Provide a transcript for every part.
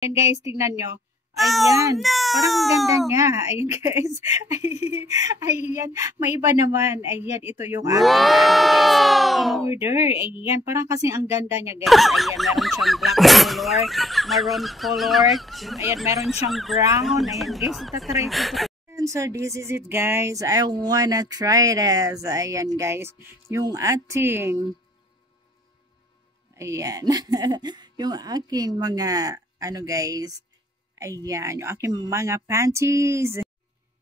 Ayan guys, tingnan nyo. Ayan. Parang ang ganda niya. Ayan guys. Ayan. May iba naman. Ayan. Ito yung ating order. Ayan. Parang kasing ang ganda niya guys. Ayan. Meron siyang black color. Maroon color. Ayan. Meron siyang brown. Ayan guys. Itatry ko. So this is it guys. I wanna try this. Ayan guys. Yung ating ayan. Yung aking mga ano guys. Ayan, yung aking mga panties.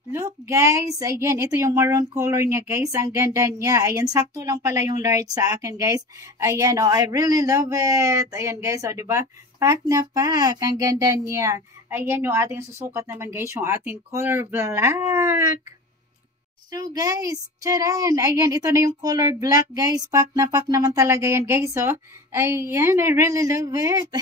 Look guys, ayan, ito yung maroon color niya guys. Ang ganda niya. Ayan, sakto lang pala yung large sa akin guys. Ayan, oh, I really love it. Ayan guys, oh, diba? Pack na pack. Ang ganda niya. Ayan, yung ating susukat naman guys, yung ating color black. So guys, charan, ayan, ito na yung color black guys, pack na pack naman talaga yan guys, oh. Ayan, I really love it.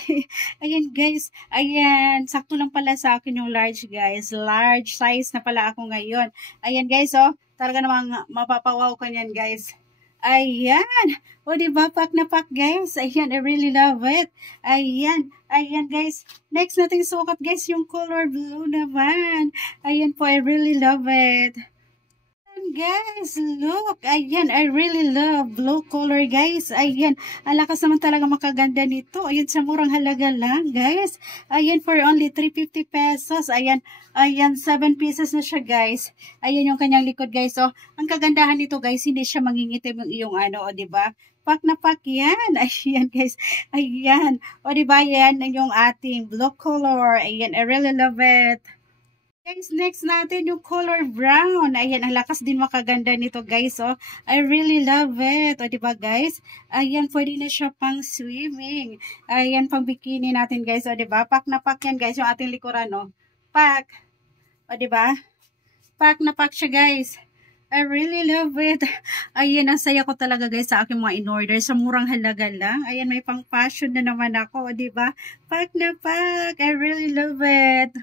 Ayan guys, ayan, sakto lang pala sa akin yung large guys, large size na pala ako ngayon. Ayan guys, oh, talaga namang mapapawaw ka yan guys. Ayan, o diba, pack na pack guys, ayan, I really love it. Ayan, ayan guys, next natin sukat guys, yung color blue naman. Ayan po, I really love it. Guys, look, ayan, I really love blue color guys, ayan, ang lakas naman talaga makaganda nito, ayan, sa murang halaga lang guys, ayan, for only 350 pesos, ayan, ayan, 7 pieces na siya guys, ayan yung kanyang likod guys, oh, ang kagandahan nito guys, hindi siya mangingitim yung iyong ano, o diba, pack na pack yan, ayan guys, ayan, o diba, yan yung ating blue color, ayan, I really love it. Guys, next natin yung color brown. Ayan, ang lakas din makaganda nito guys, oh. I really love it. O, diba guys? Ayan, pwede na siya pang swimming. Ayan, pang bikini natin guys, o, diba? Pack na pack yan guys, yung ating likuran, oh. Pack. O, diba? Pack na pack siya guys. I really love it. Ayan, ang saya ko talaga guys sa aking mga in-order. Sa murang halaga lang. Ayan, may pang fashion na naman ako, o, diba? Pack na pack. I really love it.